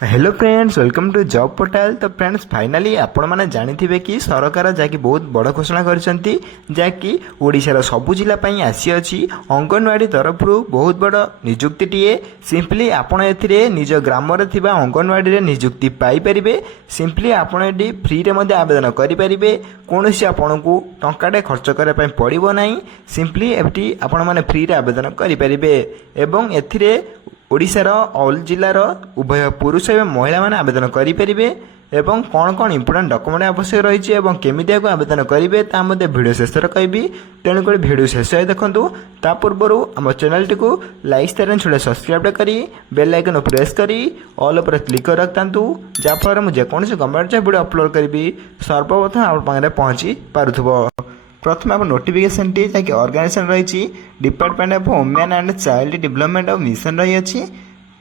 Hello friends, welcome to job portal. तो friends finally आपण मैंने जानी कि सरकार जहाँकि बहुत बड़ घोषणा करछंती जहाँकि ओडिशार सबु जिला पई आसी अछि अंगनवाड़ी तरफ बहुत बड़ नियुक्ति टीए। सिंपली आपण एथिरे निज ग्राम रे थिबा अंगनवाड़ी रे नियुक्ति पाई परिबे। सिंपली आपण एडी फ्री रे मध्ये आवेदन करि परिबे। कोनोसी आपणकू टंकाटे खर्च करै पई पड़िबो नाही। सिंपली एठी आपण माने फ्री रे आवेदन करि परिबे एवं एथिरे ओडिशार ऑल जिलार उभय पुरुष एवं महिला माने आवेदन करेंगे एवं कौन कौन इंपोर्टेंट डॉक्यूमेंट आवश्यक रही है केमी आवेदन करेंगे ता भिडियो शेष कहबी। तेणुक भिडियो शेष देखूँ ता पूर्व आम चैनल टी लाइक शेयर छोड़े सब्सक्राइब करी बेल आइकन प्रेस करी ऑल पर क्लिक कर रखता जहाँफल मुझे जेकोसी गवर्नमेंट जॉब वीडियो अपलोड करी सर्वप्रथम आप पाखे पहुँची पार्थ्व। प्रथम आप नोटिफिकेशन टी जहाँकि ऑर्गेनाइजेशन रही department of women and child development of mission रही है।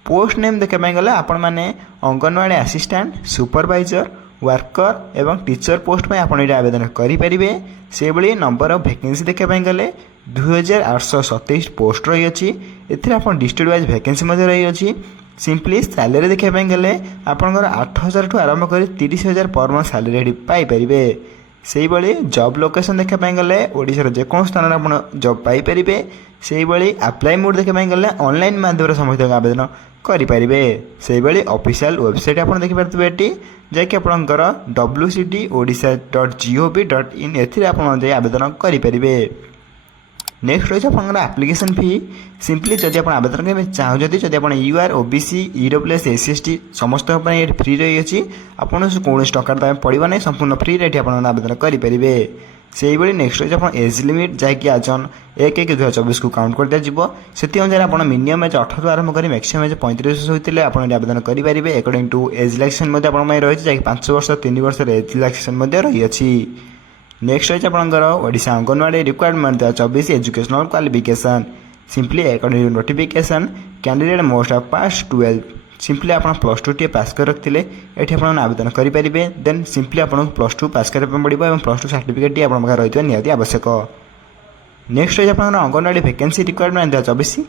पोस्ट नेम देखा गले आपण मैंने अंगनवाड़ी असिस्टेंट सुपरवाइजर वर्कर एवं टीचर पोस्ट में आपड़ आवेदन करेंगे। से भाई नंबर ऑफ वैकेंसी देखा गले 2827 पोस्ट रही है। आप डिस्ट्रिक्ट वाइज वैकेंसी रही है। सिंपली सैलरी देखा गले आपंकर 8000 ठू आरंभ कर 30,000 पर मंथ सैलरी पाइपर। से भाई जॉब लोकेशन देखापी गले ओडिशार जेको स्थान आप जॉब पाइपर। से भाई अप्लाई मोड देखापी गले ऑनलाइन माध्यम समस्त आवेदन करेंगे। से भाई ऑफिशियल वेबसाइट आप देखिए ये जैकि आपंकर wcdodisha.gov.in ए आवेदन करेंगे। नेक्स्ट रही है आप्लिकेशन फी। सिंपली जब आप आवेदन करने चाहते जब आप यूआर ओबीसी ईडब्ल्यूएस एससी समस्त फ्री रही है। आपको कौन टका पड़ो ना संपूर्ण फ्री रेट आप आवेदन करेंगे। से भाई नेक्स्ट रही है एज लिमिट जहाँकि आज 1/1/2024 को काउंट कर दिया से अनुसार आप मिनिमम एज 18 आरंभ कर मैक्सिमम एज 35 होते आप आवेदन करेंगे। अकॉर्डिंग टू एज रिलैक्सेशन रही है 5 वर्ष 3 वर्ष एज रिलैक्सेशन रही है। नेक्स्ट रही है Odisha anganwadi requirement 24 educational qualification. Simply according to notification candidate must have pass 12। Simply आप +2 टी पास कर रखते ये आप आवेदन करेंगे। देन सिंपली आपको +2 पास करने पड़ो और +2 सर्टिफिकेट टी आप रही निहाती आवश्यक। नेक्स्ट रही है anganwadi vacancy requirement 24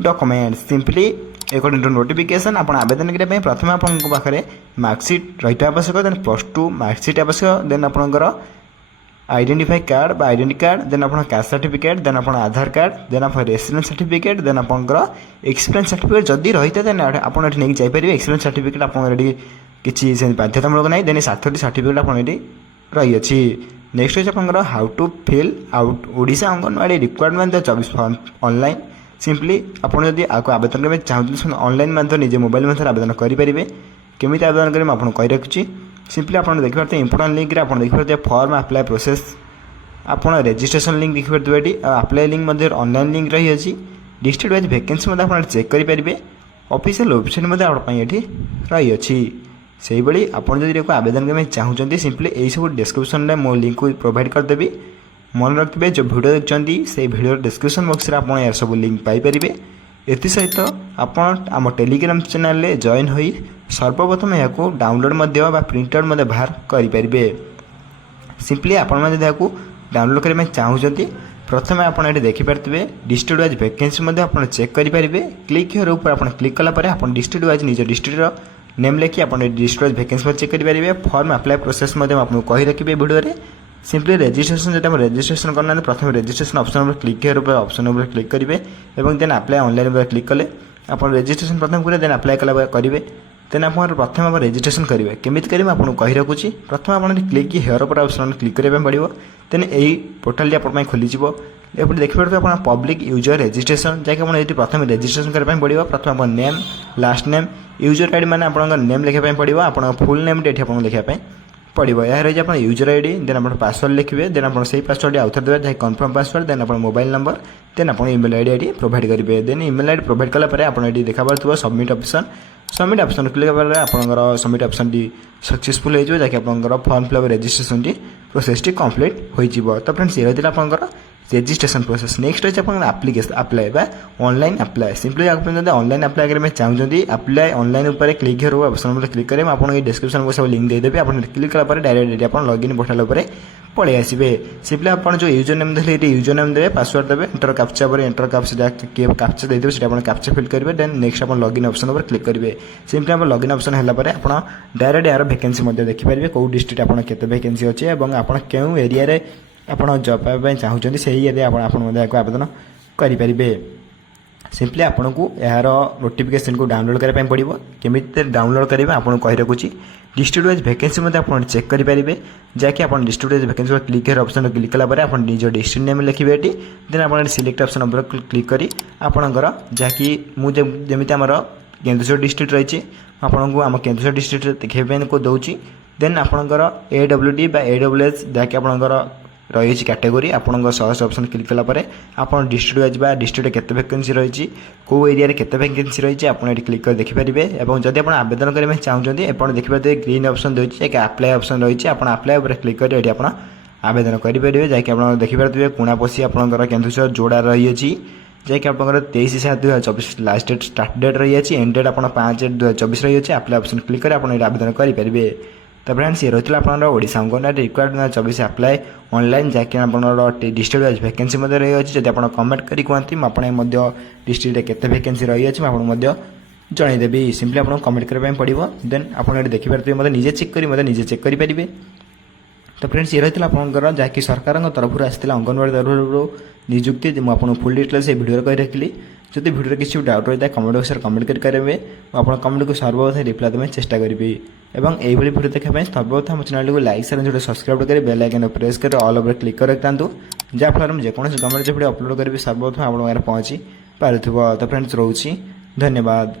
document. Simply according to notification आप आवेदन करने प्रथम आपको पाखे मार्कसीट रही आवश्यक। देन +2 मार्कसीट आवश्यक। देन आपंकर आइडेंटिफाई कार्ड बा आइडेंटी कार्ड। देन आप कास्ट सर्टिफिकेट। देन आप आधार कार्ड। देन आप रेसिडेंस सर्टिफिकेट। देन आपंकर एक्सपीरियंस सर्टिफिकेट जदि रही है देन आप नहीं जापर। एक्सपीरियंस सर्टिफिकेट आप किसी बाध्यतामूलक ना। देन सार्थी सर्टिफिकेट आप रही है। नेक्स्ट रही है how to fill out Odisha anganwadi requirement 24 form online. Simply आपड़ी आवेदन करने चाहते ऑनलाइन माध्यम निजे मोबाइल मध्य आवेदन करेंगे। केमी आवेदन करेंगे आपको कही रखुच्छी। सिंपली आप देखिए इंपोर्टेंट लिंक रे आप देखिए फॉर्म अप्लाई प्रोसेस आप रजिस्ट्रेशन लिंक देखिए ये अप्लाई लिंक ऑनलाइन लिंक रही है। डिस्ट्रिक्ट वाइज वैकेंसी आप चेक करेंगे। ऑफिशियल वेबसाइट आपठी रही है। से भाई आपड़ जब आवेदन करने चाहते सिंपली यही सब डिस्क्रिप्शन में मो लिंक को प्रोवाइड करदेवी। मन रखिए जो वीडियो देखते से वीडियो डिस्क्रिप्शन बॉक्स में आप सब लिंक पाइपर। एसत आप आम टेलीग्राम चैनल रे जॉइन हो सर्वप्रथम यहाँ डाउनलोड प्रिंटआउट बाहर करेंगे। सिंपली आपड़ी डाउनलोड करने चाहते प्रथम आप देखिपारे डिस्ट्रिक्ट वाइज वैकेंसी आप चेक करेंगे। क्लिक हियर ऊपर आप क्लिक कलापर आप डिस्ट्रिक्ट वाइज निज डिस्ट्रिक्ट नेम लिखि आप डिस्ट्रिक्ट वाइज वैकेंसी चेक करेंगे। फॉर्म अप्लाई प्रोसेस आपको कही रखिए वीडियो में। सिंपली रजिस्ट्रेशन जो रजिस्ट्रेशन करना प्रथम रजिस्ट्रेशन ऑप्शन क्लिक हियर ऊपर ऑप्शन ऊपर क्लिक करेंगे और देन अप्लाई ऑनलाइन पर क्लिक कले आप रजिस्ट्रेशन प्रथम करेंगे। देन अप्लाई कला करेंगे। देन आप प्रथम आप रजिस्ट्रेशन करेंगे। केमी करेंगे आपको कही रखुच्छी। प्रथम आप क्लिक हेयर ऊपर ऑप्शन क्लिक करने पड़ो। देन यही पोर्टाल आप खोलीज एपटे देखिए आप पब्लिक यूजर रजिस्ट्रेशन जैसे आप प्रथम रजिस्ट्रेशन करने पड़ो। प्रथम आप name last name user ID मैंने आप नेम लिखापी पड़ो। आप फुल नेम ये आपको लिखापी पड़ो। यह रही है यूजर आईडी। देन आप पासवर्ड लिखिए। देन आप पासवर्ड आउ थे देवे जहाँ कन्फर्म पासवर्ड। देन आप मोबाइल नंबर। देन आप इमेल आईडी प्रोवाइड करेंगे। देन इमेल आईडी प्रोवाइड कलापर आप देखा पार्थ submit option. Submit option click करेंगे आपंकर सबमिट ऑप्शन टी सक्सेसफुल हो जहाँकि आप फॉर्म फिलअप रजिस्ट्रेशन टी प्रोसेस टी कंप्लीट हो। तो फ्रेंड्स ये रही आपंकर रजिस्ट्रेशन प्रोसेस। नेक्स्ट रही है आप्लिकेशन अप्लाई बा ऑनलाइन अप्लाई। सिंपली आप ऑनलाइन अप्लाई करने चाहते अप्लाई ऑनलाइन ऊपर क्लिक ऑप्शन क्लिक करेंगे। आपको डिस्क्रिप्शन को सब लिंक देदेवी। आप क्लिक कलापर डायरेक्ट आप लॉगिन पोर्टाल पलि आसवे सिंपली आप जो यूजर नेम देते ये यूजर नेम देवे पासवर्ड देवे एंटर कैप्चा पर एंटर कैप्चा किए कैप्चा देते से कैप्चा फिल करेंगे देन नेक्स्ट आप लॉगिन ऑप्शन पर क्लिक करेंगे सिंपली आप लॉगिन ऑप्शन है आप डायरेक्ट यार वैकेंसी देखिपारे कौ डिस्ट्रिक्ट आप केते वैकेंसी अच्छे और आप क्यों एरिया रे आप जॉब पाइबा चाहूँगी से एरिया आप आवेदन करेंगे सिंपली आपन को यार नोटिफिकेशन को डाउनलोड करने पड़ो केमी डाउनलोड करेंगे आपको कही रखुच्छी डिस्ट्रिक्ट वाइज वैकेंसी आप चेक करेंगे जहाँकि आप डिस्ट्रिक्ट वाइज वैकेंसी पर क्लिक कर ऑप्शन क्लिक कलापर आप निज डिस्ट्रिक्ट नेम लिखे ये देन आप सिलेक्ट ऑप्शन पर क्लिक करी आपणकर जहाँकि मुझे आमर केन्दुझर डिस्ट्रिक्ट रही आपको आम केन्दुझर डिस्ट्रिक्ट देखापी को दूसरी देन आपणकर AWD बा AWS जहाँकि आपणकर रही कैटेगोरी आपन सर्च ऑप्शन क्लिक कलापर आप डिस्ट्रिक्ट वाइज बा डिस्ट्रिक्ट केते वैकेंसी रही कौ एरिया केते वैकेंसी रही आप क्लिक कर देखिपारे और जब आप आवेदन करने चाहते आप देखिए ग्रीन ऑप्शन दूसरी अप्लाई ऑप्शन रही आप अप्लाई पर क्लिक कर आप आवेदन करेंगे जैक आप देखिपारे कुणापशी आपंकर केन्दुझर जोड़ा रही जैक आप 23/7/2024 लास्ट डेट स्टार्ट डेट रही है एंड डेट आप 5/8/2024 रही है अप्लाई ऑप्शन क्लिक कर आप आवेदन करेंगे तो फ्रेंड्स ये रही है Odisha anganwadi required 24 apply online जैक आप डिस्ट्रिक्ट वाइज वैकेंसी रही है जब आप कमेंट करी कहते मुझे डिस्ट्रिक्ट केते वैकेंसी रही है मुझे जनईदेवी सिंपली आप कमेंट करने पड़ो देन आप देखिपारे मतलब निजे चेक कर मतलब निजे चेक करेंगे तो फ्रेंड्स ये रही है जहाँकि सरकार तरफ आसाला अंगनवाड़ी तरफ निजुक्ति मुझे फुल डिटेल्स भिडियो कही रखी जब भिडियो किसी डाउट रही है कमेंट बॉक्स में कमेंट करेंगे और कमेंट को सर्वप्रथम रिप्लाई देने चेष्टा करेंगे और यही भिडियो देखा सर्वप्रथम चैनल को लाइक शेयर जो सब्सक्राइब करें बेल आइकन प्रेस कर ऑल ओवर क्लिक कर रखता जहाँफल में जेको गवर्नमेंट भिडियो अपलोड करेंगे सर्वप्रथम आप पहुँची पार्थ तो फ्रेंड्स रोचे धन्यवाद।